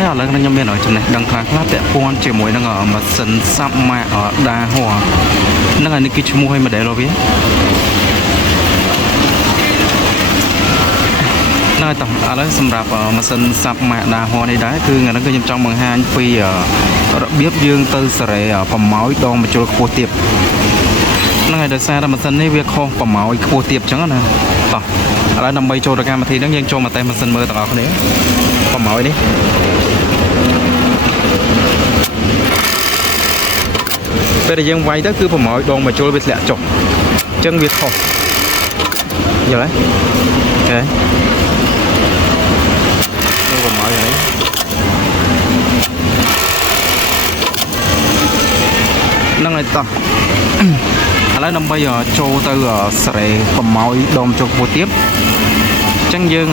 ឥឡូវខ្ញុំមានចំណេះដឹងខ្លះពាក់ព័ន្ធជាមួយនឹងម៉ាស៊ីនសាប់ម៉ាកដាហួរហ្នឹងហើយនេះគឺឈ្មោះឲ្យ model របស់វាណ៎តោះឥឡូវសម្រាប់ម៉ាស៊ីនសាប់ម៉ាកដាហួរនេះដែរគឺថ្ងៃនេះគឺខ្ញុំចង់បង្ហាញពីរបៀបយើងទៅសេរីប្រម៉ោយដងបញ្ចូលខ្ពស់ទៀតហ្នឹងហើយដោយសារតែម៉ាស៊ីននេះវាខុសប្រម៉ោយខ្ពស់ទៀតអញ្ចឹងណាតោះឥឡូវដើម្បីចូលទៅកម្មវិធីហ្នឹងយើងចូលមកតេស្តម៉ាស៊ីនមើលទាំងអស់គ្នាប្រម៉ោយនេះពេលដែលយើងវាយទៅគឺប្រម៉ោយដងបញ្ចូលវាធ្លាក់ចុះអញ្ចឹងវាខុសយល់ទេអូខេប្រម៉ោយហើយហ្នឹងហើយតោះឥឡូវដើម្បីចូលទៅសេរីប្រម៉ោយដងបញ្ចូលខ្ពស់ទៀតអញ្ចឹងយើង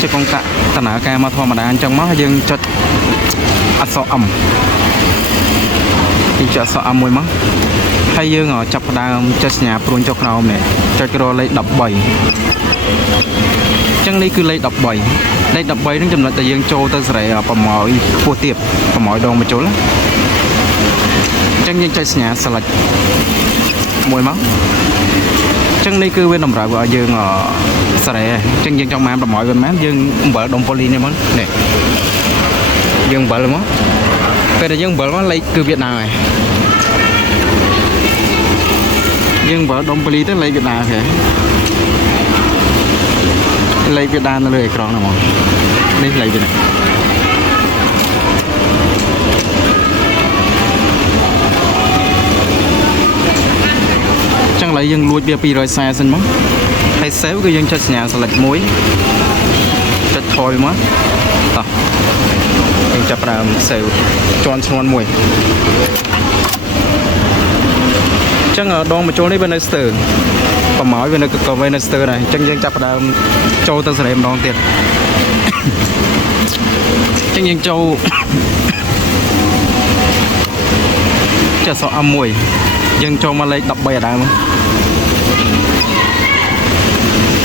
ចុចកុងតាក់ដំណើរការមកធម្មតាអញ្ចឹងមកយើងចុចអក្សរ M ទីចុចអក្សរ M មួយមកហើយយើងចាប់ផ្ដើមចុចសញ្ញាព្រួញចុះខ្នងនេះចុចរកលេខ13អញ្ចឹងនេះគឺលេខ13លេខ13ហ្នឹងចំណុចដែលយើងចូលទៅសេរីប្រម៉ោយខ្ពស់ទៀតប្រម៉ោយដងបញ្ចូលអញ្ចឹងយើងចុចសញ្ញា select មួយមកអញ្ចឹងនេះគឺវាតម្រូវឲ្យយើងសេរីអញ្ចឹងយើងចង់បានប្រម៉ោយវាមែនយើងអំបិលដុំប៉ូលីនេះមកនេះយើងអំបិលមកពេលដែលយើងអំបិលមកលេខគឺវាដើរហើយយើងអំបិលដុំប៉ូលីទៅលេខវាដើរគេលេខវាដើរនៅលើអេក្រង់ហ្នឹងមកនេះលេខវានេះចឹងឥឡូវយើងលួចវា240សិនមកហើយ save គឺយើងចុចសញ្ញា select មួយចុចថយមកតោះយើងចាប់ដើម save ជាន់ឈ្នាន់មួយចឹងដងបញ្ចូលនេះវានៅស្ទើរប្រម៉ោយវានៅកកវានៅស្ទើរដែរចឹងយើងចាប់ដើមចូលទៅសេរីម្ដងទៀតចឹងយើងចូលចាសអមមួយយើងចូលមកលេខ13អដើម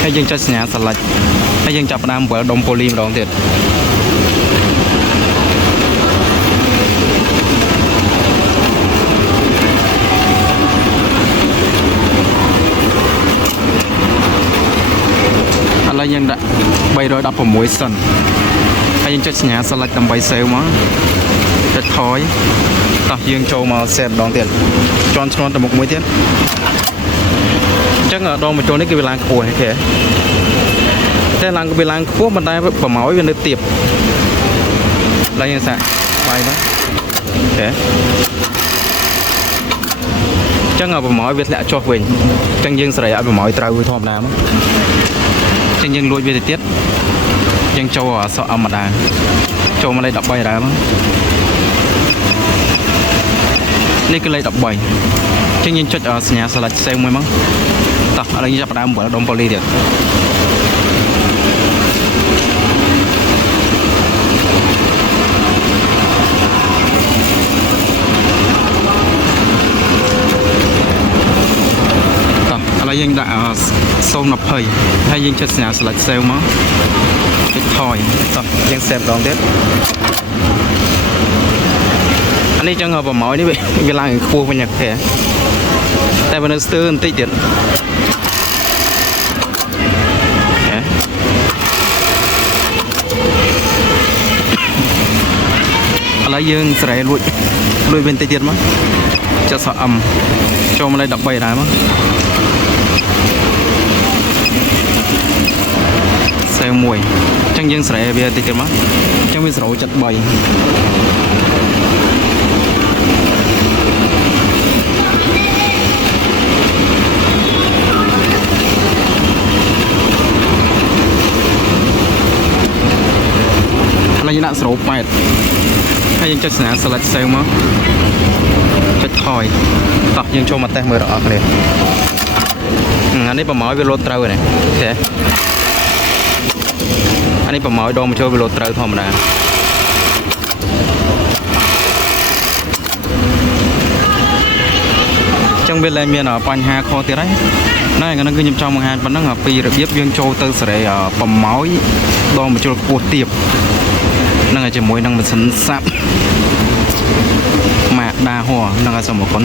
ហើយយើងចុចសញ្ញា select ហើយយើងចាប់ផ្ដើមបើដុំប៉ូលីម្ដងទៀតឥឡូវយើងដាក់316សិនហើយយើងចុចសញ្ញា select ដើម្បី save មកចុចថយតោះយើងចូលមក save ម្ដងទៀតជាន់ឈ្នាន់ទៅមុខមួយទៀតអញ្ចឹងដងបញ្ចូលនេះគឺវាឡើងខ្ពស់ទេតែឡើងវាឡើងខ្ពស់ប៉ុន្តែប្រម៉ោយវានៅទាបឡើងយ៉ាងសាបាយមកទេអញ្ចឹងប្រម៉ោយវាធ្លាក់ចុះវិញអញ្ចឹងយើងសេរីឲ្យប្រម៉ោយត្រូវធម្មតាមកអញ្ចឹងយើងលួចវាទៅទៀតយើងចូលអក្សរ M ម្ដងចូលមកលេខ13ដែរមកនេះគឺលេខ13អញ្ចឹងយើងចុចសញ្ញា select save មួយមកតោះឥឡូវយើងចាប់ផ្ដើមបើដុំប៉ូលីទៀតឥឡូវយើងដាក់020ហើយយើងចុចសញ្ញា select save មកចុចថយតោះយើង save ម្ដងទៀតអានេះចឹងប្រម៉ោយនេះវាឡើងខ្ពស់វិញទេតែវានៅស្ទើរបន្តិចទៀតឥឡូវយើងសេរីលួចវិញបន្តិចទៀតមកចុចស M ចូលមកលេខ13ដែរមកសេវមួយអញ្ចឹងយើងសេរីវាតិចទៀតមកអញ្ចឹងវា0.3ឥឡូវយើងដាក់0.8ហើយយើងចុចសញ្ញា select save មកចុចថយតោះយើងចូលមកតេស្តមើលដល់អស់គ្នាអានេះប្រម៉ោយវាលោតត្រូវហ្នឹងទេអានេះប្រម៉ោយដងបញ្ចូលវាលោតត្រូវធម្មតាចឹងវាលែងមានបញ្ហាខុសទៀតហើយណែហ្នឹងគឺខ្ញុំចង់បង្ហាញប៉ុណ្ណឹងពីរបៀបយើងចូលទៅសេរីប្រម៉ោយដងបញ្ចូលខ្ពស់ទៀត នឹងឲ្យជាមួយនឹងម៉ាស៊ីនសាប់ម៉ាកដាហោនឹងឲ្យសូមអរគុណ